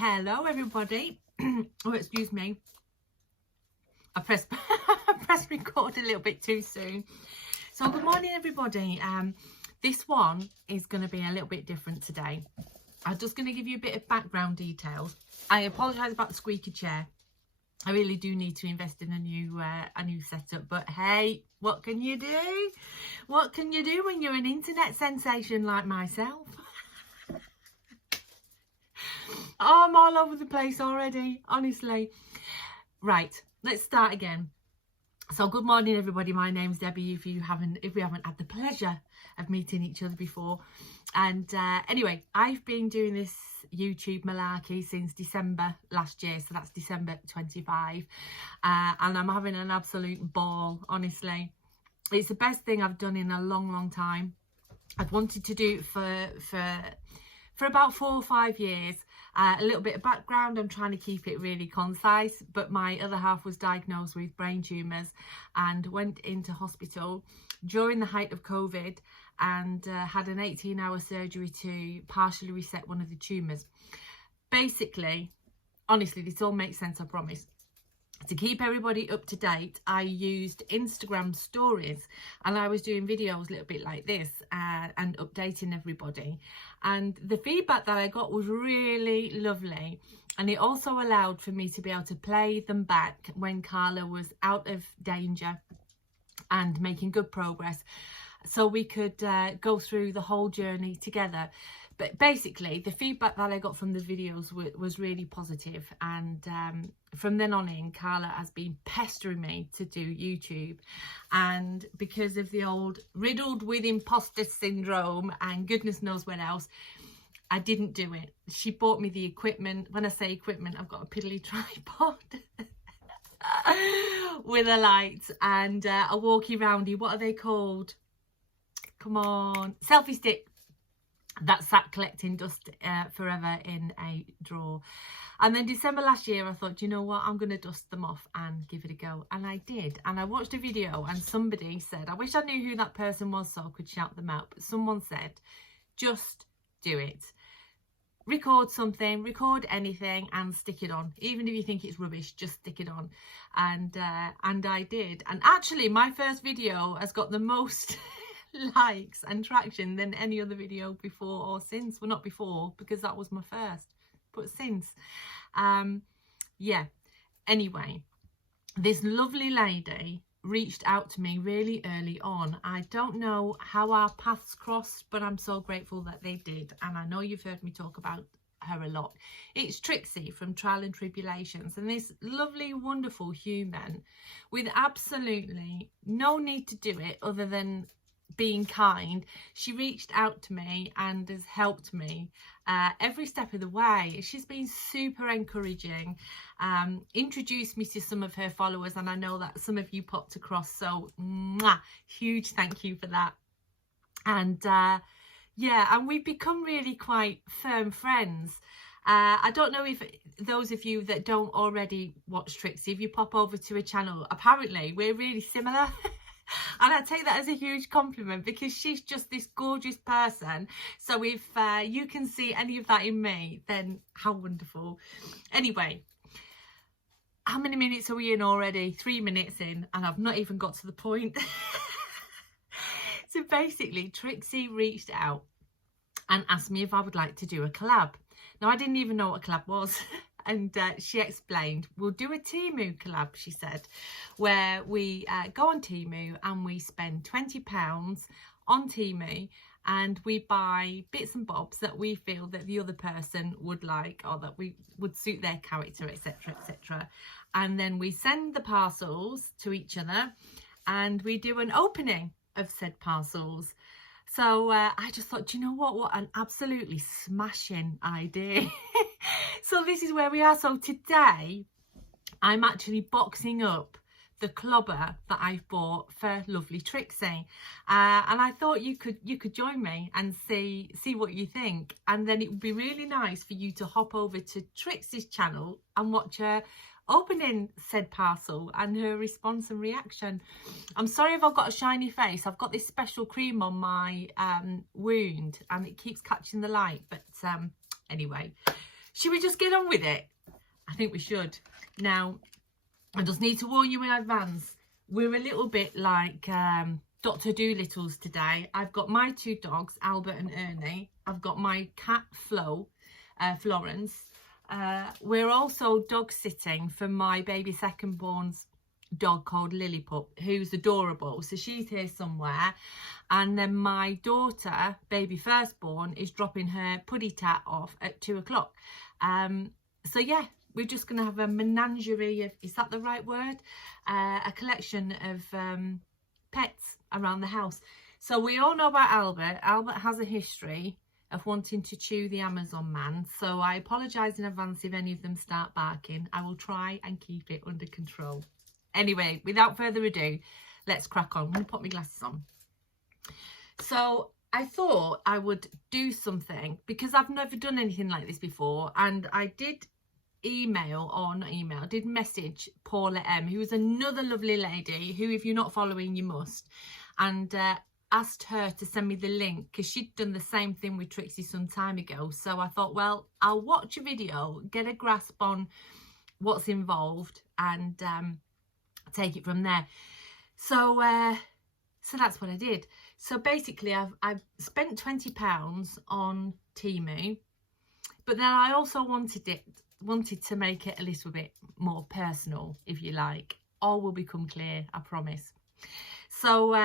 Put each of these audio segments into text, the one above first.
Hello everybody. Oh, excuse me, I pressed record a little bit too soon. So good morning everybody. This one is going to be a little bit different today. I'm just going to give you a bit of background details. I apologize about the squeaky chair. I really do need to invest in a new setup, but hey, what can you do? What can you do when you're an internet sensation like myself? Oh, I'm all over the place already, honestly. Right, let's start again. So good morning everybody, my name's Debbie, if we haven't had the pleasure of meeting each other before. And anyway, I've been doing this YouTube malarkey since December last year, so that's December 25, and I'm having an absolute ball, honestly. It's the best thing I've done in a long time. I've wanted to do it for about 4 or 5 years. A little bit of background, I'm trying to keep it really concise, but my other half was diagnosed with brain tumours and went into hospital during the height of COVID and had an 18-hour surgery to partially reset one of the tumours. Basically, honestly, this all makes sense, I promise. To keep everybody up to date, I used Instagram stories and I was doing videos a little bit like this and updating everybody. And the feedback that I got was really lovely. And it also allowed for me to be able to play them back when Carla was out of danger and making good progress. So we could go through the whole journey together. But basically, the feedback that I got from the videos was really positive. And from then on in, Carla has been pestering me to do YouTube. And because of the old riddled with imposter syndrome and goodness knows what else, I didn't do it. She bought me the equipment. When I say equipment, I've got a piddly tripod with a light and a walkie-roundy. What are they called? Come on. Selfie stick. That sat collecting dust forever in a drawer. And then December last year I thought, you know what, I'm going to dust them off and give it a go. And I did. And I watched a video and somebody said, I wish I knew who that person was so I could shout them out, but someone said, just do it. Record something, record anything and stick it on. Even if you think it's rubbish, just stick it on. And I did. And actually my first video has got the most likes and traction than any other video before or since. Well, not before because that was my first, but since. Yeah, anyway, this lovely lady reached out to me really early on. I don't know how our paths crossed, but I'm so grateful that they did. And I know you've heard me talk about her a lot. It's Trixie from Trial and Tribulations, and this lovely wonderful human with absolutely no need to do it other than being kind. She reached out to me and has helped me every step of the way. She's been super encouraging, introduced me to some of her followers, and I know that some of you popped across, so mwah, huge thank you for that. And yeah, and we've become really quite firm friends. I don't know if those of you that don't already watch Trixie, if you pop over to her channel, apparently we're really similar. And I take that as a huge compliment because she's just this gorgeous person. So if you can see any of that in me, then how wonderful. Anyway, how many minutes are we in already? 3 minutes in, and I've not even got to the point. So basically, Trixie reached out and asked me if I would like to do a collab. Now, I didn't even know what a collab was. And she explained, we'll do a Temu collab, she said, where we go on Temu and we spend £20 on Temu and we buy bits and bobs that we feel that the other person would like or that we would suit their character, etc, etc. And then we send the parcels to each other and we do an opening of said parcels. So I just thought, you know what an absolutely smashing idea. So this is where we are. So today I'm actually boxing up the clobber that I've bought for lovely Trixie, and I thought you could join me and see what you think, and then it would be really nice for you to hop over to Trixie's channel and watch her opening said parcel and her response and reaction. I'm sorry if I've got a shiny face. I've got this special cream on my wound and it keeps catching the light, but anyway, Should we just get on with it? I think we should. Now, I just need to warn you in advance. We're a little bit like Dr. Doolittle's today. I've got my 2 dogs, Albert and Ernie. I've got my cat, Florence. We're also dog sitting for my baby second-born's dog called Lilliput, who's adorable. So she's here somewhere. And then my daughter, baby firstborn, is dropping her puddy tat off at 2 o'clock. So yeah, we're just going to have a menagerie of, is that the right word? A collection of pets around the house. So we all know about Albert. Albert has a history of wanting to chew the Amazon man. So I apologise in advance if any of them start barking. I will try and keep it under control. Anyway, without further ado, let's crack on. I'm going to put my glasses on. So I thought I would do something because I've never done anything like this before, and I did did message Paula M, who is another lovely lady who, if you're not following, you must, and asked her to send me the link because she'd done the same thing with Trixie some time ago. So I thought, well, I'll watch a video, get a grasp on what's involved, and take it from there. So that's what I did. So basically I've spent £20 on Temu, but then I also wanted to make it a little bit more personal, if you like. All will become clear, I promise. So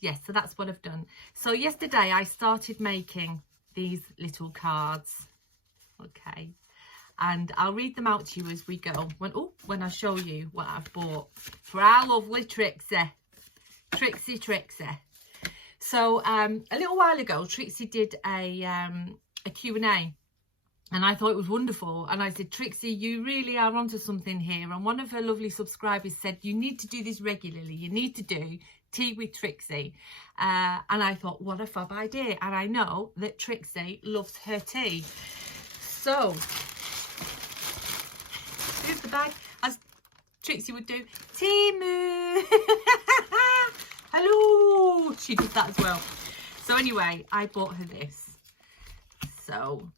yes, so that's what I've done. So yesterday I started making these little cards. Okay, and I'll read them out to you as we go when I show you what I've bought for our lovely Trixie. So a little while ago, Trixie did a Q&A, and I thought it was wonderful. And I said, Trixie, you really are onto something here. And one of her lovely subscribers said, you need to do this regularly. You need to do tea with Trixie. And I thought, what a fab idea. And I know that Trixie loves her tea. So here's the bag, as Trixie would do. Temu. Hello. She did that as well. So anyway, I bought her this. So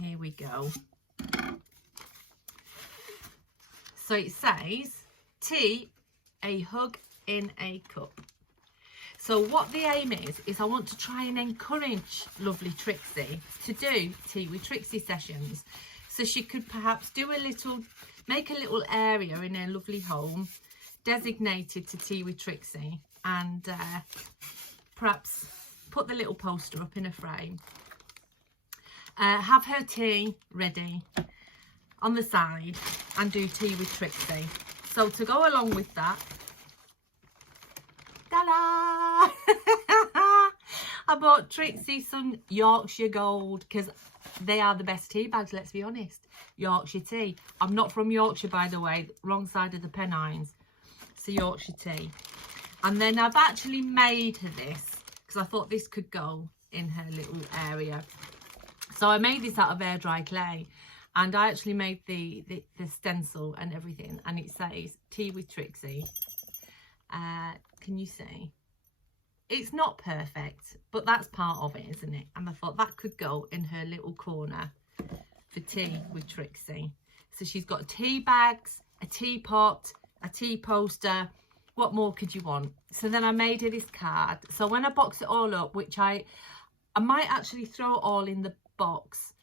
here we go. So it says, tea, a hug in a cup. So what the aim is I want to try and encourage lovely Trixie to do tea with Trixie sessions. So she could perhaps make a little area in her lovely home designated to tea with Trixie, and perhaps put the little poster up in a frame. Have her tea ready on the side and do tea with Trixie. So to go along with that, ta-da! I bought Trixie some Yorkshire Gold because they are the best tea bags, let's be honest. Yorkshire tea. I'm not from Yorkshire, by the way, wrong side of the Pennines. It's a Yorkshire tea. And then I've actually made her this because I thought this could go in her little area. So I made this out of air dry clay, and I actually made the stencil and everything, and it says tea with Trixie. Can you see? It's not perfect, but that's part of it, isn't it? And I thought that could go in her little corner for tea with Trixie. So she's got tea bags, a teapot, a tea poster. What more could you want? So then I made her this card. So when I box it all up, which I might actually throw it all in the box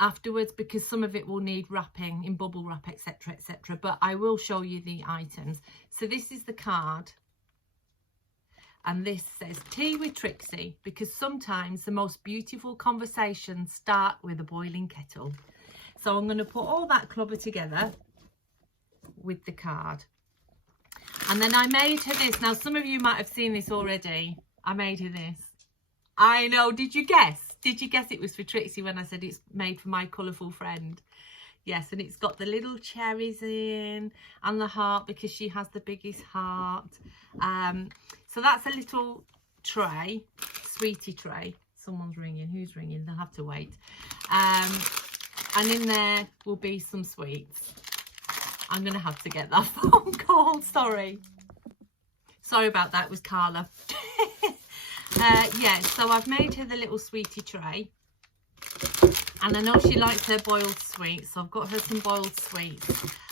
afterwards because some of it will need wrapping in bubble wrap, etc, etc, but I will show you the items. So this is the card, and this says tea with Trixie, because sometimes the most beautiful conversations start with a boiling kettle. So I'm going to put all that clobber together with the card, and then I made her this. Now some of you might have seen this already. I made her this. I know, did you guess? Did you guess it was for Trixie when I said it's made for my colourful friend? Yes, and it's got the little cherries in and the heart because she has the biggest heart. So that's a little tray, sweetie tray. Someone's ringing. Who's ringing? They'll have to wait. And in there will be some sweets. I'm going to have to get that phone call. Sorry about that. It was Carla. Yeah, so I've made her the little sweetie tray. And I know she likes her boiled sweets, so I've got her some boiled sweets.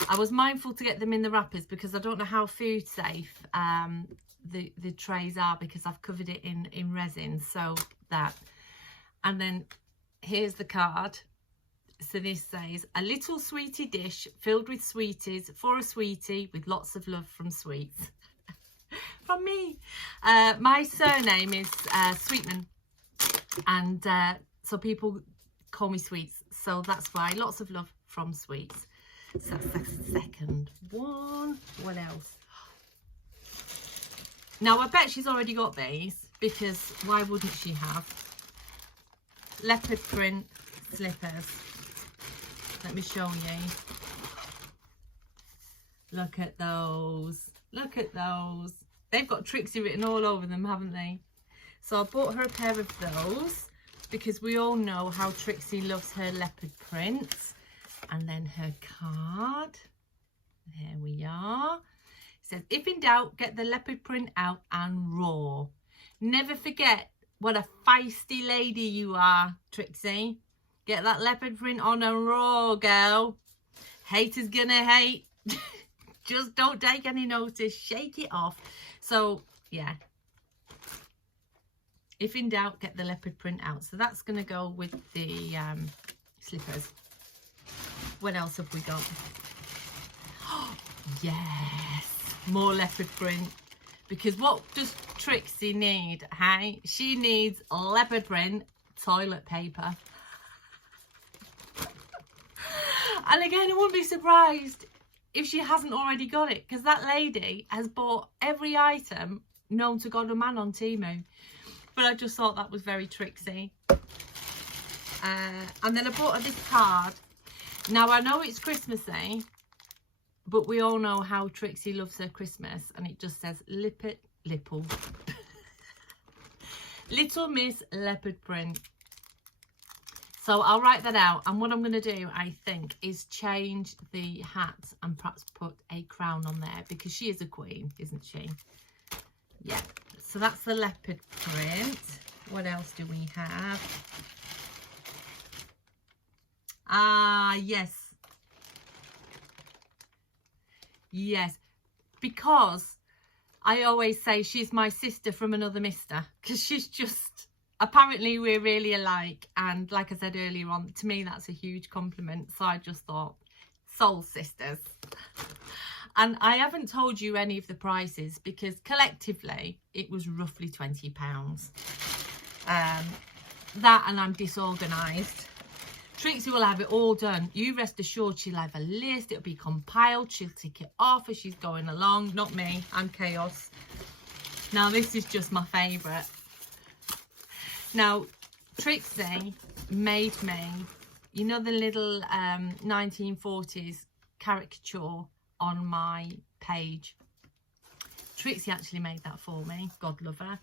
I was mindful to get them in the wrappers because I don't know how food safe the trays are, because I've covered it in resin. So that. And then here's the card. So this says, a little sweetie dish filled with sweeties for a sweetie with lots of love from Sweets. From me. My surname is Sweetman, and so people call me Sweets. So that's why. Lots of love from Sweets. So that's the second one. What else? Now I bet she's already got these, because why wouldn't she have? Leopard print slippers. Let me show you. Look at those. Look at those. They've got Trixie written all over them, haven't they? So I bought her a pair of those because we all know how Trixie loves her leopard prints. And then her card. There we are. It says, if in doubt, get the leopard print out and roar. Never forget what a feisty lady you are, Trixie. Get that leopard print on and roar, girl. Haters gonna hate. Just don't take any notice. Shake it off. So, yeah. If in doubt, get the leopard print out. So that's going to go with the slippers. What else have we got? Oh, yes. More leopard print. Because what does Trixie need, hey? She needs leopard print toilet paper. And again, I wouldn't be surprised if she hasn't already got it, because that lady has bought every item known to God and man on Temu. But I just thought that was very Trixie. And then I bought her this card. Now, I know it's Christmassy, but we all know how Trixie loves her Christmas. And it just says, Little Miss Leopard Print. So I'll write that out, and what I'm going to do, I think, is change the hat and perhaps put a crown on there, because she is a queen, isn't she? Yeah, so that's the leopard print. What else do we have? Ah, yes. Yes, because I always say she's my sister from another mister, because she's just... Apparently we're really alike, and like I said earlier on, to me that's a huge compliment. So I just thought, soul sisters. And I haven't told you any of the prices because collectively it was roughly £20. That, and I'm disorganised. Trixie will have it all done. You rest assured she'll have a list, it'll be compiled, she'll tick it off as she's going along. Not me, I'm chaos. Now this is just my favourite. Now, Trixie made me, you know, the little 1940s caricature on my page. Trixie actually made that for me, God love her.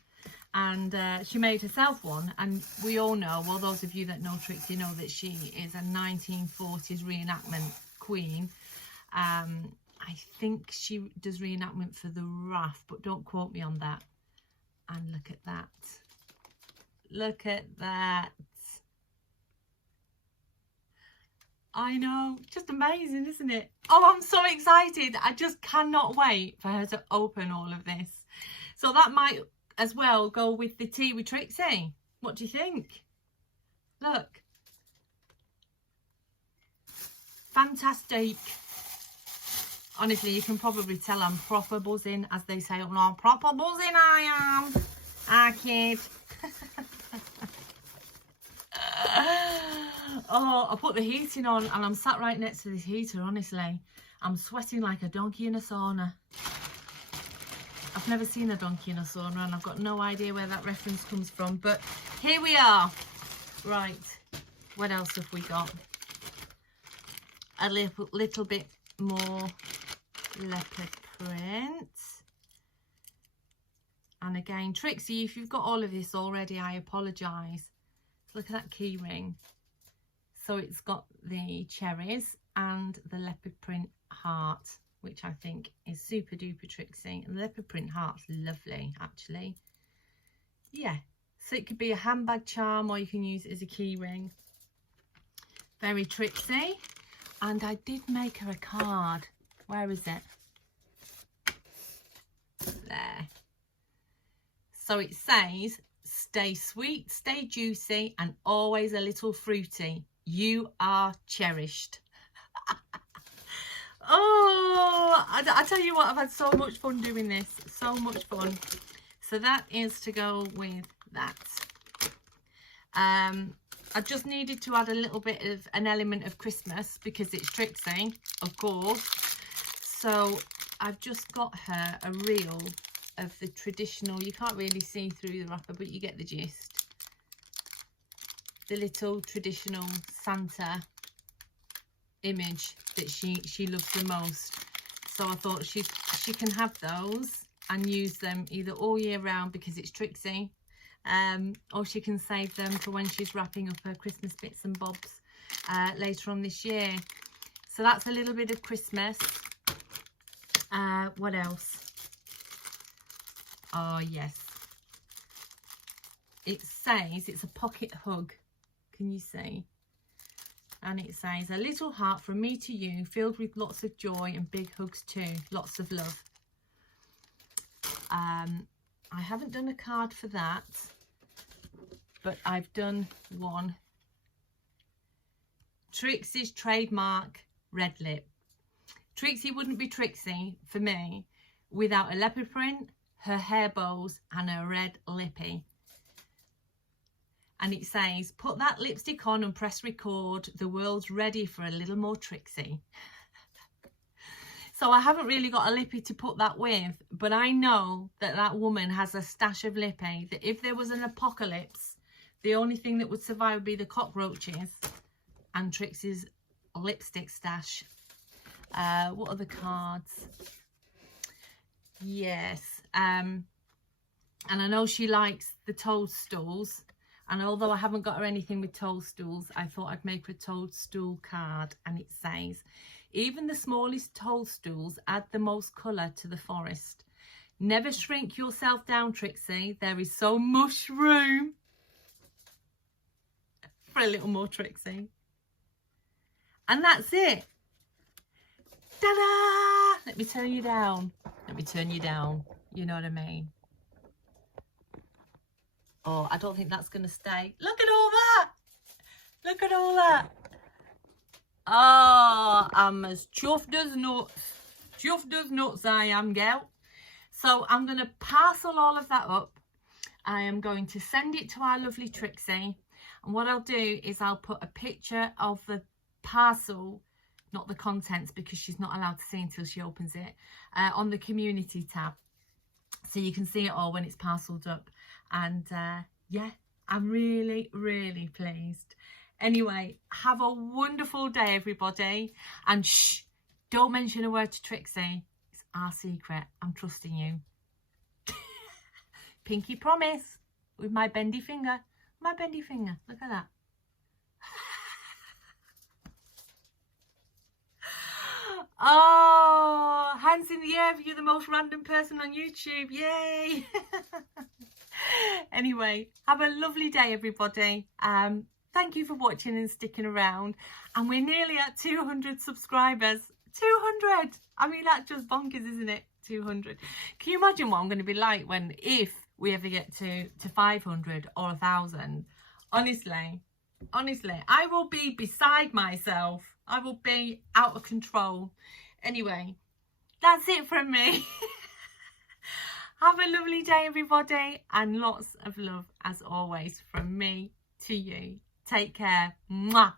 And she made herself one, and we all know, well, those of you that know Trixie know that she is a 1940s reenactment queen. I think she does reenactment for the RAF, but don't quote me on that. And look at that. Look at that. I know, just amazing, isn't it? Oh, I'm so excited. I just cannot wait for her to open all of this. So that might as well go with the tea with Trixie. What do you think? Look. Fantastic. Honestly, you can probably tell I'm proper buzzing, as they say. Oh, no, proper buzzing I am. Ah, kid. Oh, I put the heating on and I'm sat right next to this heater, honestly. I'm sweating like a donkey in a sauna. I've never seen a donkey in a sauna, and I've got no idea where that reference comes from, but here we are. Right, what else have we got? A little bit more leopard print. And again, Trixie, if you've got all of this already, I apologise. Look at that key ring. So it's got the cherries and the leopard print heart, which I think is super duper Trixie. And the leopard print heart's lovely, actually. Yeah, so it could be a handbag charm, or you can use it as a key ring. Very Trixie. And I did make her a card. Where is it? There. So it says, stay sweet, stay juicy, and always a little fruity. You are cherished. Oh, I tell you what, I've had so much fun doing this. So much fun. So that is to go with that. I just needed to add a little bit of an element of Christmas because it's Trixie, of course. So I've just got her a reel of the traditional, you can't really see through the wrapper, but you get the gist. The little traditional Santa image that she loves the most. So I thought she can have those and use them either all year round because it's Trixie. Or she can save them for when she's wrapping up her Christmas bits and bobs later on this year. So that's a little bit of Christmas. What else? Oh yes, it says it's a pocket hug. Can you see? And it says, a little heart from me to you, filled with lots of joy and big hugs too. Lots of love. I haven't done a card for that, but I've done one. Trixie's trademark red lip. Trixie wouldn't be Trixie for me without a leopard print, her hair bows and her red lippy. And it says, put that lipstick on and press record. The world's ready for a little more Trixie. So I haven't really got a lippy to put that with, but I know that that woman has a stash of lippy that if there was an apocalypse, the only thing that would survive would be the cockroaches and Trixie's lipstick stash. What other cards? Yes. And I know she likes the toadstools. And although I haven't got her anything with toadstools, I thought I'd make her a toadstool card. And it says, even the smallest toadstools add the most colour to the forest. Never shrink yourself down, Trixie. There is so much room for a little more Trixie. And that's it. Ta-da! Let me turn you down. Let me turn you down. You know what I mean? Oh, I don't think that's going to stay. Look at all that. Look at all that. Oh, I'm as chuffed as nuts. Chuffed as nuts I am, girl. So I'm going to parcel all of that up. I am going to send it to our lovely Trixie. And what I'll do is I'll put a picture of the parcel, not the contents because she's not allowed to see until she opens it, on the community tab. So you can see it all when it's parceled up. And yeah, I'm really, really pleased. Anyway, have a wonderful day, everybody. And shh, don't mention a word to Trixie. It's our secret. I'm trusting you. Pinky promise with my bendy finger. My bendy finger. Look at that. Oh, hands in the air if you're the most random person on YouTube. Yay. Anyway, have a lovely day, everybody. Thank you for watching and sticking around. And we're nearly at 200 subscribers. 200. I mean, that's just bonkers, isn't it? 200. Can you imagine what I'm going to be like if we ever get to 500 or 1,000? Honestly, I will be beside myself. I will be out of control. Anyway, that's it from me. Have a lovely day, everybody, and lots of love as always from me to you. Take care. Mwah.